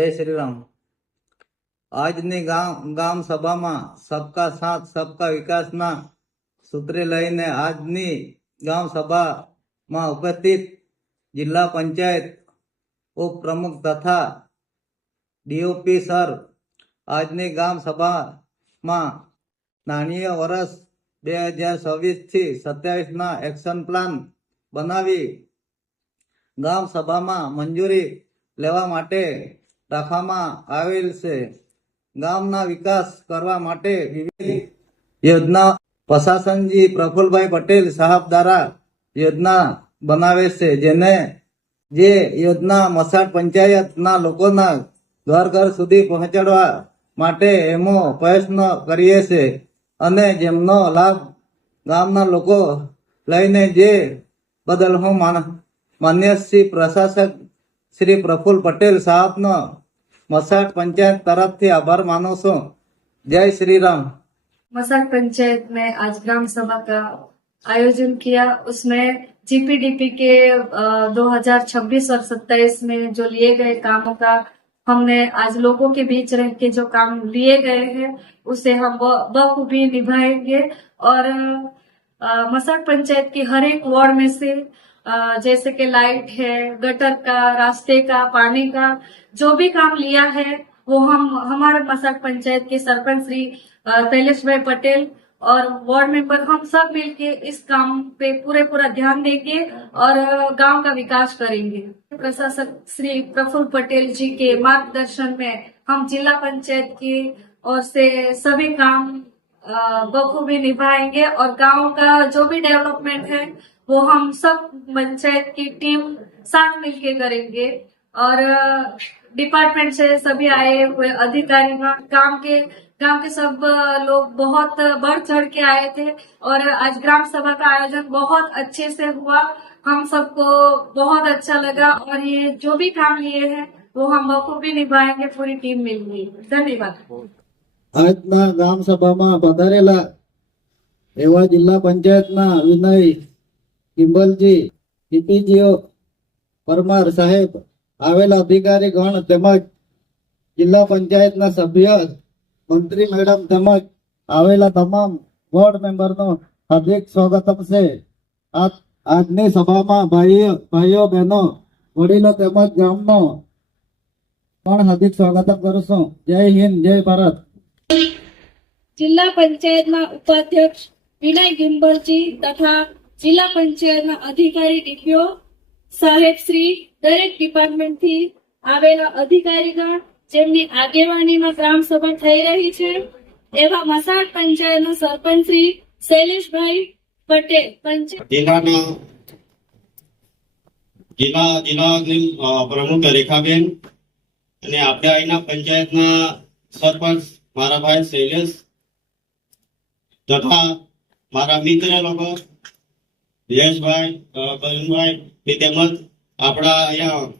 જય શ્રી રામ। આજની ગામ સભામાં સબકા સાથ સબકા વિકાસના સૂત્રે લઈને આજની ગામ સભામાં ઉપસ્થિત જિલ્લા પંચાયત ઉપપ્રમુખ તથા ડીઓપી સર આજની ગામ સભામાં નાણાકીય વર્ષ 2026થી 27ના એક્શન પ્લાન બનાવી ગામ સભામાં મંજૂરી લેવા માટે રાખવામાં આવેલ છે। ગામના વિકાસ કરવા માટે વિવિધ યોજના પ્રશાસનજી પ્રફુલભાઈ પટેલ સાહેબ દ્વારા યોજના બનાવે છે, જે યોજના મસાડ પંચાયતના લોકોના ઘર સુધી પહોંચાડવા માટે એમો પ્રયત્ન કરીએ છે અને જેમનો લાભ ગામના લોકો લઈને જે બદલ હું માન્ય શ્રી પ્રશાસક श्री प्रफुल्ल पटेल साहब नो मसाट पंचायत तरफ थी आभार मानो छो। जय श्री राम। मसाट पंचायत में आज ग्राम सभा का आयोजन किया। उसमें जीपीडीपी के 2026 और 27 में जो लिए गए कामों का हमने आज लोगों के बीच रह के जो काम लिए गए हैं उसे हम बखूबी निभाएंगे और मसाट पंचायत की हर एक वार्ड में से जैसे कि लाइट है, गटर का, रास्ते का, पानी का जो भी काम लिया है वो हम हमारे मसाट पंचायत के सरपंच श्री शैलेश भाई पटेल और वार्ड मेंबर हम सब मिलके इस काम पे पूरा ध्यान देंगे और गांव का विकास करेंगे। प्रशासक श्री प्रफुल्ल पटेल जी के मार्गदर्शन में हम जिला पंचायत की ओर से सभी काम बखूबी निभाएंगे और गांव का जो भी डेवलपमेंट है वो हम सब पंचायत की टीम साथ मिलके करेंगे और डिपार्टमेंट से सभी आए हुए अधिकारी गांव के सब लोग बहुत बढ़ चढ़ के आए थे और आज ग्राम सभा का आयोजन बहुत अच्छे से हुआ। हम सबको बहुत अच्छा लगा और ये जो भी काम लिए हैं वो हम बखूबी निभाएंगे पूरी टीम मिलकर। धन्यवाद। આજના ગામ સભામાં પધારેલા એવા જિલ્લા પંચાયતના વિનય કિંબલજી ટીપીજીઓ પરમાર સાહેબ આવેલા અધિકારીગણ તેમજ જિલ્લા પંચાયતના સભ્ય મંત્રી મેડમ તેમજ આવેલા તમામ વોર્ડ મેમ્બરનો હાર્દિક સ્વાગતમ છે। આજની સભામાં ભાઈઓ બહેનો વડીલો તેમજ ગામનો પણ હાર્દિક સ્વાગતમ કરું છું। જય હિન્દ, જય ભારત। जिला पंचायत में उपाध्यक्ष विनय गिम्बल जी तथा जिला पंचायत में अधिकारी डीपीओ साहेब श्री दरेक डिपार्टमेंट थी आवेला अधिकारीगण जेमनी आगेवानी में ग्राम सभा थई रही छे एवा मसाट पंचायत नो सरपंच श्री शैलेश भाई पटेल जिला प्रमुख रेखाबेन અને આપણે અહીંના પંચાયતના સરપંચ મારા ભાઈ શૈલેષ તથા મારા મિત્ર લોકો યશભાઈ, કરુણભાઈ તેમજ આપણા અહીંયા